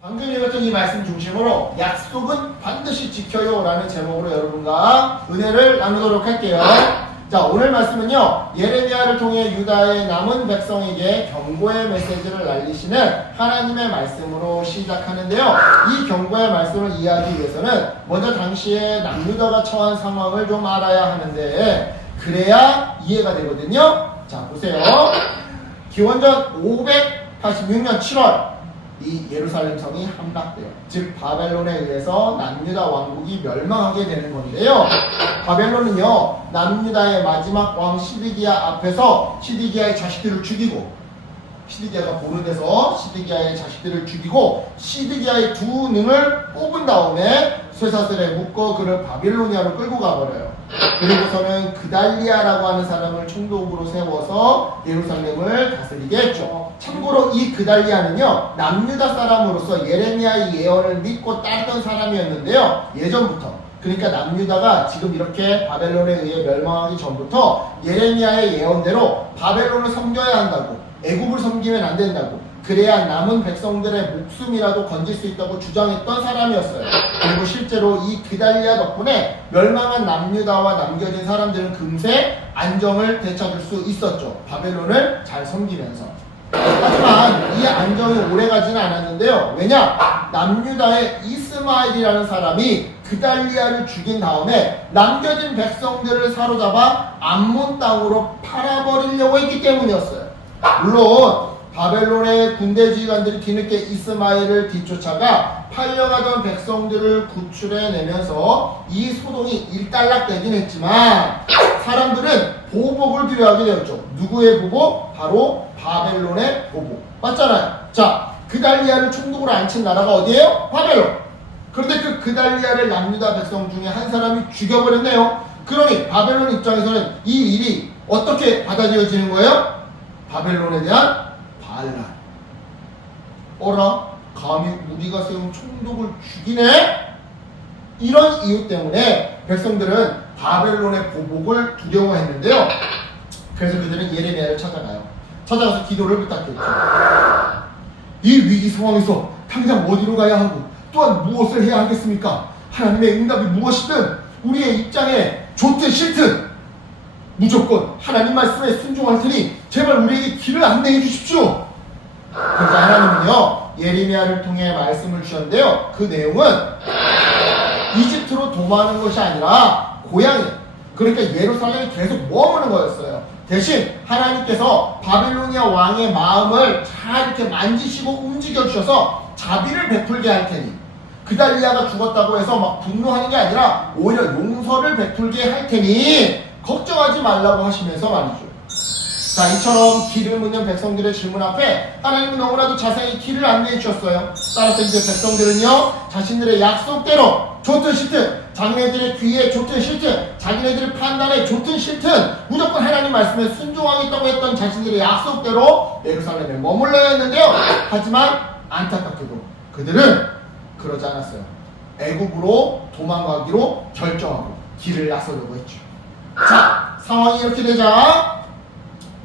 방금 읽었던 이 말씀 중심으로 약속은 반드시 지켜요 라는 제목으로 여러분과 은혜를 나누도록 할게요. 자, 오늘 말씀은요, 예레미야를 통해 유다의 남은 백성에게 경고의 메시지를 날리시는 하나님의 말씀으로 시작하는데요. 이 경고의 말씀을 이해하기 위해서는 먼저 당시에 남유다가 처한 상황을 좀 알아야 하는데, 그래야 이해가 되거든요. 자, 보세요. 기원전 586년 7월 이 예루살렘 성이 함락돼요. 즉 바벨론에 의해서 남유다 왕국이 멸망하게 되는 건데요. 바벨론은요, 남유다의 마지막 왕 시드기야 앞에서 시드기야의 자식들을 죽이고, 시드기야가 보는 데서 시드기야의 자식들을 죽이고 시드기야의 두 능을 뽑은 다음에 쇠사슬에 묶어 그를 바빌로니아로 끌고 가버려요. 그리고서는 그달리아라고 하는 사람을 총독으로 세워서 예루살렘을 다스리게 했죠. 참고로 이 그달리아는요, 남유다 사람으로서 예레미야의 예언을 믿고 따르던 사람이었는데요. 예전부터, 그러니까 남유다가 지금 이렇게 바벨론에 의해 멸망하기 전부터 예레미야의 예언대로 바벨론을 섬겨야 한다고, 애굽을 섬기면 안 된다고, 그래야 남은 백성들의 목숨이라도 건질 수 있다고 주장했던 사람이었어요. 그리고 실제로 이 그달리아 덕분에 멸망한 남유다와 남겨진 사람들은 금세 안정을 되찾을 수 있었죠. 바벨론을 잘 섬기면서. 하지만 이 안정이 오래가지는 않았는데요. 왜냐? 남유다의 이스마엘이라는 사람이 그달리아를 죽인 다음에 남겨진 백성들을 사로잡아 암몬 땅으로 팔아버리려고 했기 때문이었어요. 물론 바벨론의 군대 지휘관들이 뒤늦게 이스마엘을 뒤쫓아가 팔려가던 백성들을 구출해내면서 이 소동이 일단락되긴 했지만 사람들은 보복을 두려워하게 되었죠. 누구의 보복? 바로 바벨론의 보복. 맞잖아요. 자, 그달리아를 총독으로 앉힌 나라가 어디예요? 바벨론. 그런데 그 그달리아를 남유다 백성 중에 한 사람이 죽여버렸네요. 그러니 바벨론 입장에서는 이 일이 어떻게 받아들여지는 거예요? 바벨론에 대한 반란. 어라? 감히 우리가 세운 총독을 죽이네? 이런 이유 때문에 백성들은 바벨론의 보복을 두려워했는데요. 그래서 그들은 예레미야를 찾아가요. 찾아가서 기도를 부탁했죠. 이 위기 상황에서 당장 어디로 가야 하고 또한 무엇을 해야 하겠습니까? 하나님의 응답이 무엇이든 우리의 입장에 좋든 싫든 무조건 하나님 말씀에 순종할 테니 제발 우리에게 길을 안내해 주십시오. 그래서 하나님은요, 예레미야를 통해 말씀을 주셨는데요. 그 내용은 이집트로 도망하는 것이 아니라 고향에, 그러니까 예루살렘에 계속 머무는 거였어요. 대신 하나님께서 바빌로니아 왕의 마음을 잘 이렇게 만지시고 움직여 주셔서 자비를 베풀게 할 테니, 그달리아가 죽었다고 해서 막 분노하는 게 아니라 오히려 용서를 베풀게 할 테니 걱정하지 말라고 하시면서 말이죠. 자, 이처럼 길을 묻는 백성들의 질문 앞에 하나님은 너무나도 자세히 길을 안내해 주셨어요. 따라서 이제 백성들은요, 자신들의 약속대로 좋든 싫든, 자기네들의 귀에 좋든 싫든, 자기네들의 판단에 좋든 싫든 무조건 하나님 말씀에 순종하겠다고 했던 자신들의 약속대로 예루살렘에 머물러야 했는데요. 하지만 안타깝게도 그들은 그러지 않았어요. 애굽으로 도망가기로 결정하고 길을 나서려고 했죠. 자, 상황이 이렇게 되자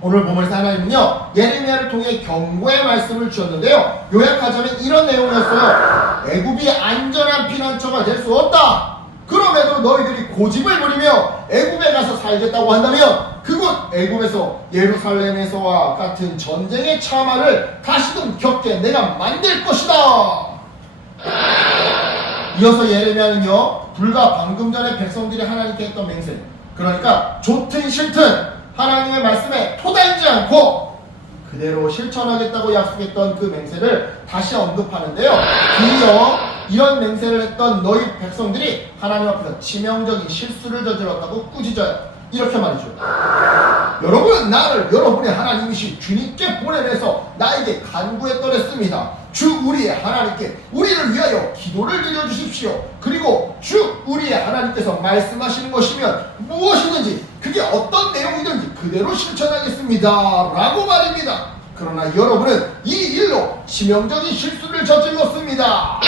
오늘 본문에서 하나님은요, 예레미야를 통해 경고의 말씀을 주셨는데요. 요약하자면 이런 내용이었어요. 애굽이 안전한 피난처가 될 수 없다. 그럼에도 너희들이 고집을 부리며 애굽에 가서 살겠다고 한다면 그곳 애굽에서 예루살렘에서와 같은 전쟁의 참화를 다시금 겪게 내가 만들 것이다. 이어서 예레미야는요, 불과 방금 전에 백성들이 하나님께 했던 맹세, 그러니까 좋든 싫든 하나님의 말씀에 토달지 않고 그대로 실천하겠다고 약속했던 그 맹세를 다시 언급하는데요. 드디어 이런 맹세를 했던 너희 백성들이 하나님 앞에서 치명적인 실수를 저질렀다고 꾸짖어요. 이렇게 말이죠. 여러분은 나를 여러분의 하나님이신 주님께 보내내서 나에게 간구했더랬습니다. 주 우리의 하나님께 우리를 위하여 기도를 드려주십시오. 그리고 주 우리의 하나님께서 말씀하시는 것이면 무엇이든지 그게 어떤 내용이든지 그대로 실천하겠습니다. 라고 말입니다. 그러나 여러분은 이 일로 치명적인 실수를 저질렀습니다.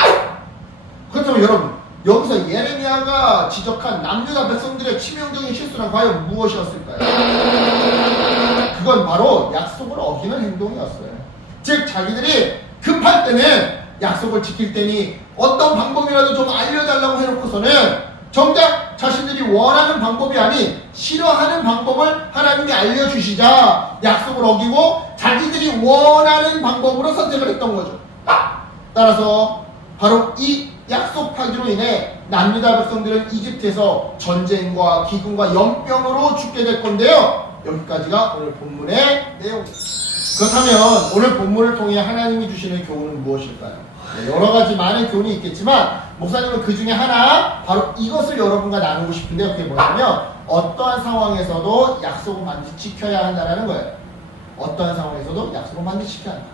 그렇다면 여러분, 여기서 예레미야가 지적한 남유다 백성들의 치명적인 실수는 과연 무엇이었을까요? 그건 바로 약속을 어기는 행동이었어요. 즉 자기들이 급할 때는 약속을 지킬 테니 어떤 방법이라도 좀 알려달라고 해놓고서는 정작 자신들이 원하는 방법이 아닌 싫어하는 방법을 하나님이 알려주시자 약속을 어기고 자기들이 원하는 방법으로 선택을 했던 거죠. 따라서 바로 이 약속하기로 인해 남유다 백성들은 이집트에서 전쟁과 기근과 연병으로 죽게 될 건데요. 여기까지가 오늘 본문의 내용입니다. 그렇다면 오늘 본문을 통해 하나님이 주시는 교훈은 무엇일까요? 여러 가지 많은 교훈이 있겠지만 목사님은 그 중에 하나 바로 이것을 여러분과 나누고 싶은데 그게 뭐냐면 어떠한 상황에서도 약속은 반드시 지켜야 한다는 거예요. 어떠한 상황에서도 약속은 반드시 지켜야 한다.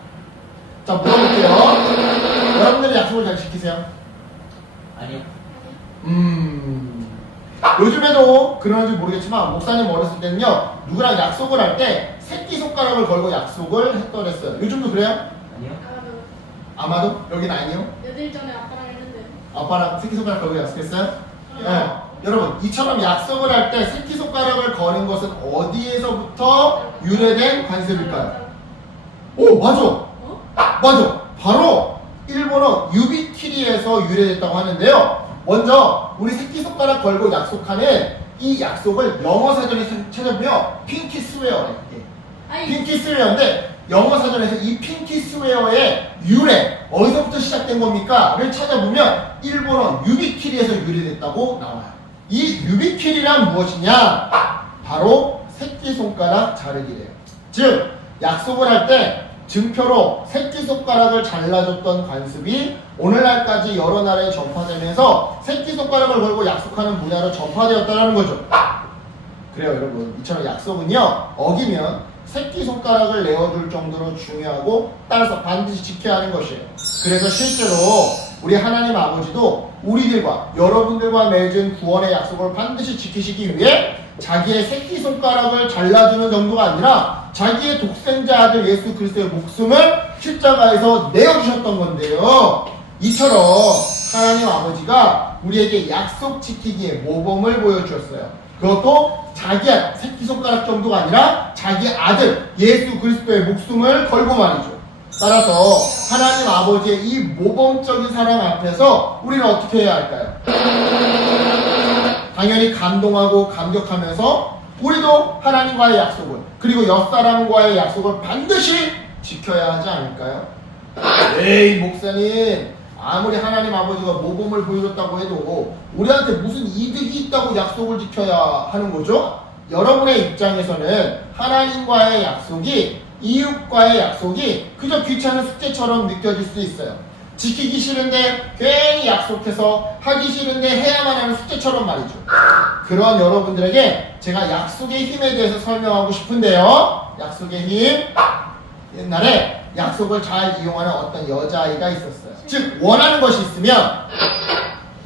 자, 물어볼게요. 여러분들은 약속을 잘 지키세요? 아니요. 요즘에도 그러는지 모르겠지만 목사님 어렸을 때는요 누구랑 약속을 할 때 새끼손가락을 걸고 약속을 했더랬어요. 요즘도 그래요? 아니요. 아마도? 여긴 아니요? 며칠 전에 아빠랑 했는데. 아빠랑 새끼손가락 걸고 약속했어요? 네. 여러분 이처럼 약속을 할 때 새끼손가락을 거는 것은 어디에서부터 유래된 관습일까요? 오 맞아! 맞아! 바로 일본어 유비키리에서 유래됐다고 하는데요. 먼저 우리 새끼손가락 걸고 약속하는 이 약속을 영어 사전에 찾아보면 핑키 스웨어래요. 핑키 스웨어인데 영어 사전에서 이 핑키 스웨어의 유래 어디서부터 시작된 겁니까? 를 찾아보면 일본어 유비키리에서 유래됐다고 나와요. 이 유비키리란 무엇이냐? 바로 새끼손가락 자르기래요. 즉 약속을 할 때 증표로 새끼손가락을 잘라줬던 관습이 오늘날까지 여러 나라에 전파되면서 새끼손가락을 걸고 약속하는 문화로 전파되었다는 거죠. 그래요 여러분, 이처럼 약속은요 어기면 새끼손가락을 내어줄 정도로 중요하고 따라서 반드시 지켜야 하는 것이에요. 그래서 실제로 우리 하나님 아버지도 우리들과 여러분들과 맺은 구원의 약속을 반드시 지키시기 위해 자기의 새끼손가락을 잘라주는 정도가 아니라 자기의 독생자 아들 예수 그리스도의 목숨을 십자가에서 내어주셨던 건데요. 이처럼 하나님 아버지가 우리에게 약속 지키기에 모범을 보여주셨어요. 그것도 자기 새끼손가락 정도가 아니라 자기 아들 예수 그리스도의 목숨을 걸고 말이죠. 따라서 하나님 아버지의 이 모범적인 사랑 앞에서 우리는 어떻게 해야 할까요? 당연히 감동하고 감격하면서 우리도 하나님과의 약속을 그리고 옆사람과의 약속을 반드시 지켜야 하지 않을까요? 에이 목사님, 아무리 하나님 아버지가 모범을 보여줬다고 해도 우리한테 무슨 이득이 있다고 약속을 지켜야 하는 거죠? 여러분의 입장에서는 하나님과의 약속이 이웃과의 약속이 그저 귀찮은 숙제처럼 느껴질 수 있어요. 지키기 싫은데 괜히 약속해서 하기 싫은데 해야만 하는 숙제처럼 말이죠. 그런 여러분들에게 제가 약속의 힘에 대해서 설명하고 싶은데요. 약속의 힘. 옛날에 약속을 잘 이용하는 어떤 여자아이가 있었어요. 즉 원하는 것이 있으면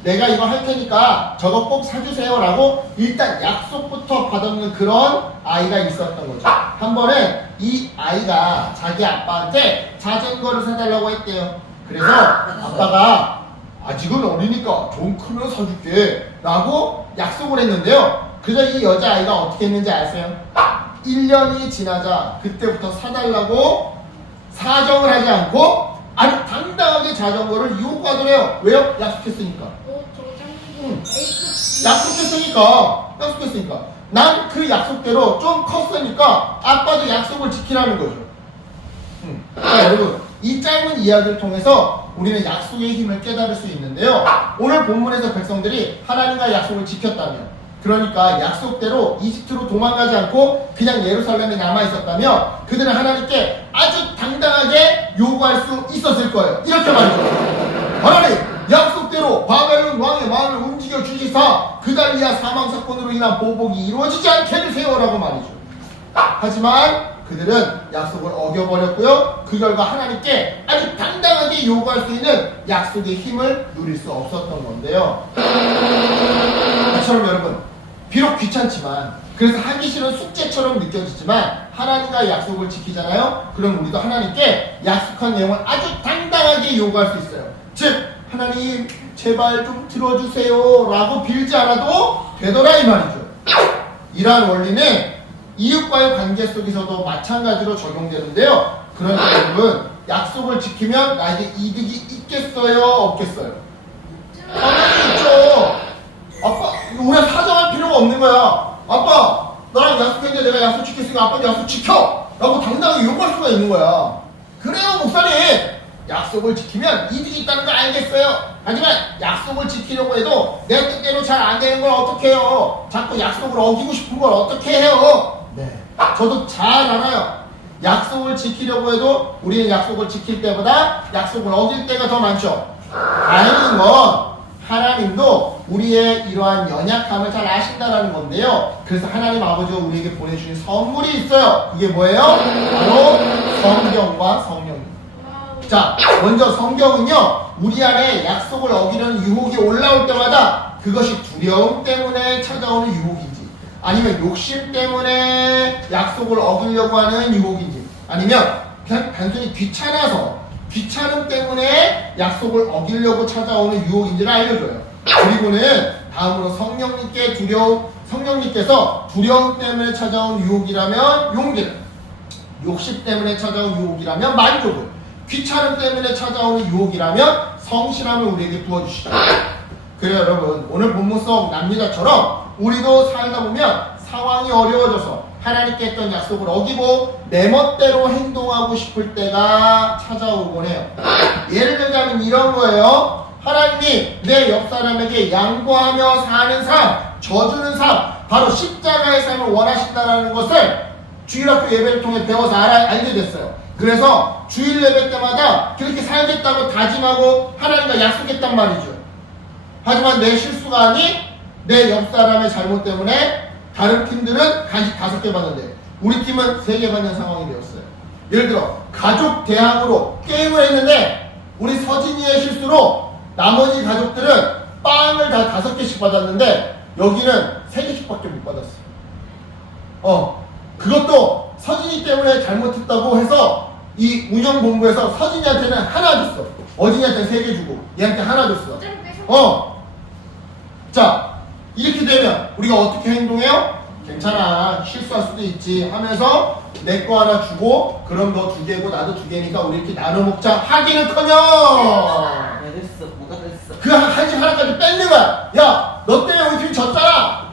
내가 이거 할 테니까 저거 꼭 사주세요 라고 일단 약속부터 받아놓는 그런 아이가 있었던 거죠. 한 번은 이 아이가 자기 아빠한테 자전거를 사달라고 했대요. 그래서 아빠가 아직은 어리니까 좀 크면 사줄게 라고 약속을 했는데요. 그래서 이 여자아이가 어떻게 했는지 아세요? 1년이 지나자 그때부터 사달라고 사정을 하지 않고 아주 당당하게 자전거를 요구하더래요. 왜요? 약속했으니까. 약속했으니까 난 그 약속대로 좀 컸으니까 아빠도 약속을 지키라는 거죠. 자, 여러분 이 짧은 이야기를 통해서 우리는 약속의 힘을 깨달을 수 있는데요. 오늘 본문에서 백성들이 하나님과의 약속을 지켰다면, 그러니까 약속대로 이집트로 도망가지 않고 그냥 예루살렘에 남아있었다면 그들은 하나님께 아주 당당하게 요구할 수 있었을 거예요. 이렇게 말이죠. 하나님, 약속대로 바벨론 왕의 마음을 움직여 주시사 그달리아 사망사건으로 인한 보복이 이루어지지 않게 해주세요 라고 말이죠. 하지만 그들은 약속을 어겨버렸고요. 그 결과 하나님께 아주 당당하게 요구할 수 있는 약속의 힘을 누릴 수 없었던 건데요. 이처럼 여러분, 비록 귀찮지만, 그래서 하기 싫은 숙제처럼 느껴지지만 하나님과의 약속을 지키잖아요. 그럼 우리도 하나님께 약속한 내용을 아주 당당하게 요구할 수 있어요. 즉 하나님 제발 좀 들어주세요 라고 빌지 않아도 되더라 이 말이죠. 이러한 원리는 이웃과의 관계 속에서도 마찬가지로 적용되는데요. 그러니까 여러분, 약속을 지키면 나에게 이득이 있겠어요? 없겠어요? 당연히 있죠. 아빠, 우리가 사정할 필요가 없는 거야. 아빠, 나랑 약속했는데 내가 약속 지켰으니까 아빠도 약속 지켜! 라고 당당하게 요구할 수가 있는 거야. 그래요, 목사님! 약속을 지키면 이득이 있다는 걸 알겠어요. 하지만 약속을 지키려고 해도 내 뜻대로 잘 안 되는 걸 어떻게 해요? 자꾸 약속을 어기고 싶은 걸 어떻게 해요? 네, 저도 잘 알아요. 약속을 지키려고 해도 우리는 약속을 지킬 때보다 약속을 어길 때가 더 많죠. 다행인 건 하나님도 우리의 이러한 연약함을 잘 아신다는 건데요. 그래서 하나님 아버지가 우리에게 보내주신 선물이 있어요. 그게 뭐예요? 바로 성경과 성령입니다. 자, 먼저 성경은요, 우리 안에 약속을 어기려는 유혹이 올라올 때마다 그것이 두려움 때문에 찾아오는 유혹인지, 아니면 욕심 때문에 약속을 어기려고 하는 유혹인지, 아니면 그냥 단순히 귀찮음 때문에 약속을 어기려고 찾아오는 유혹인지를 알려줘요. 그리고는 다음으로 성령님께서 두려움 때문에 찾아온 유혹이라면 용기를, 욕심 때문에 찾아온 유혹이라면 만족을, 귀찮음 때문에 찾아오는 유혹이라면 성실함을 우리에게 부어주시죠. 그래요, 여러분. 오늘 본문 속 납니다처럼 우리도 살다 보면 상황이 어려워져서 하나님께 했던 약속을 어기고 내 멋대로 행동하고 싶을 때가 찾아오곤 해요. 예를 들자면 이런 거예요. 하나님이 내 옆 사람에게 양보하며 사는 삶, 져주는 삶, 바로 십자가의 삶을 원하신다는 것을 주일학교 예배를 통해 배워서 알게 됐어요. 그래서 주일 예배 때마다 그렇게 살겠다고 다짐하고 하나님과 약속했단 말이죠. 하지만 내 실수가 아닌 내 옆 사람의 잘못 때문에 다른 팀들은 간식 5개 받는데 우리 팀은 3개 받는 상황이 되었어요. 예를 들어 가족 대항으로 게임을 했는데 우리 서진이의 실수로 나머지 가족들은 빵을 다 5개씩 받았는데 여기는 3개씩밖에 못 받았어요. 그것도 서진이 때문에 잘못했다고 해서 이 운영본부에서 서진이한테는 하나 줬어. 어진이한테는 3개 주고 얘한테 하나 줬어. 자, 이렇게 되면 우리가 어떻게 행동해요? 괜찮아, 실수할 수도 있지 하면서 내 거 하나 주고 그럼 너 2개고 나도 2개니까 우리 이렇게 나눠 먹자 하기는커녕 됐어, 뭐가 됐어. 그 한식 하나까지 뺏는 거야. 야, 너 때문에 우리 팀 졌잖아.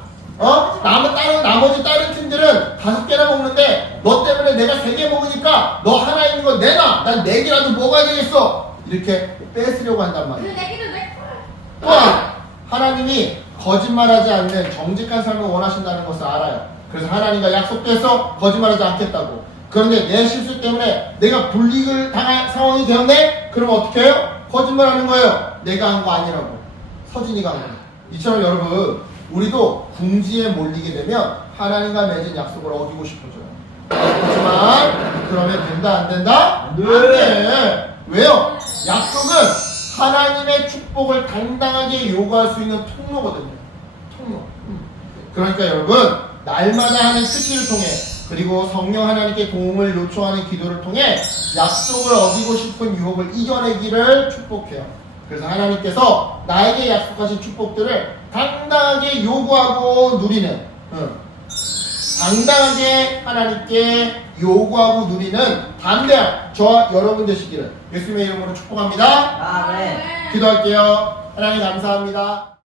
나머지 다른 팀들은 5개나 먹는데 너 때문에 내가 3개 먹으니까 너 하나 있는 거 내놔. 난 4개라도 먹어야 되겠어. 이렇게 뺏으려고 한단 말이야. 그 내기도 내 거야. 또한 하나님이 거짓말하지 않는 정직한 삶을 원하신다는 것을 알아요. 그래서 하나님과 약속돼서 거짓말하지 않겠다고. 그런데 내 실수 때문에 내가 불이익을 당할 상황이 되었네? 그럼 어떻게 해요? 거짓말하는 거예요. 내가 한 거 아니라고. 서진이가 한 거예요. 이처럼 여러분, 우리도 궁지에 몰리게 되면 하나님과 맺은 약속을 어기고 싶어져요. 하지만 그러면 된다 안 된다? 안 돼. 안 돼. 왜요? 약속은 하나님의 축복을 당당하게 요구할 수 있는 통로거든요. 통로. 그러니까 여러분, 날마다 하는 특기를 통해 그리고 성령 하나님께 도움을 요청하는 기도를 통해 약속을 어기고 싶은 유혹을 이겨내기를 축복해요. 그래서 하나님께서 나에게 약속하신 축복들을 당당하게 요구하고 누리는, 당당하게 하나님께 요구하고 누리는 담대한 저와 여러분 되시기를 예수님의 이름으로 축복합니다. 아, 네. 기도할게요. 하나님 감사합니다.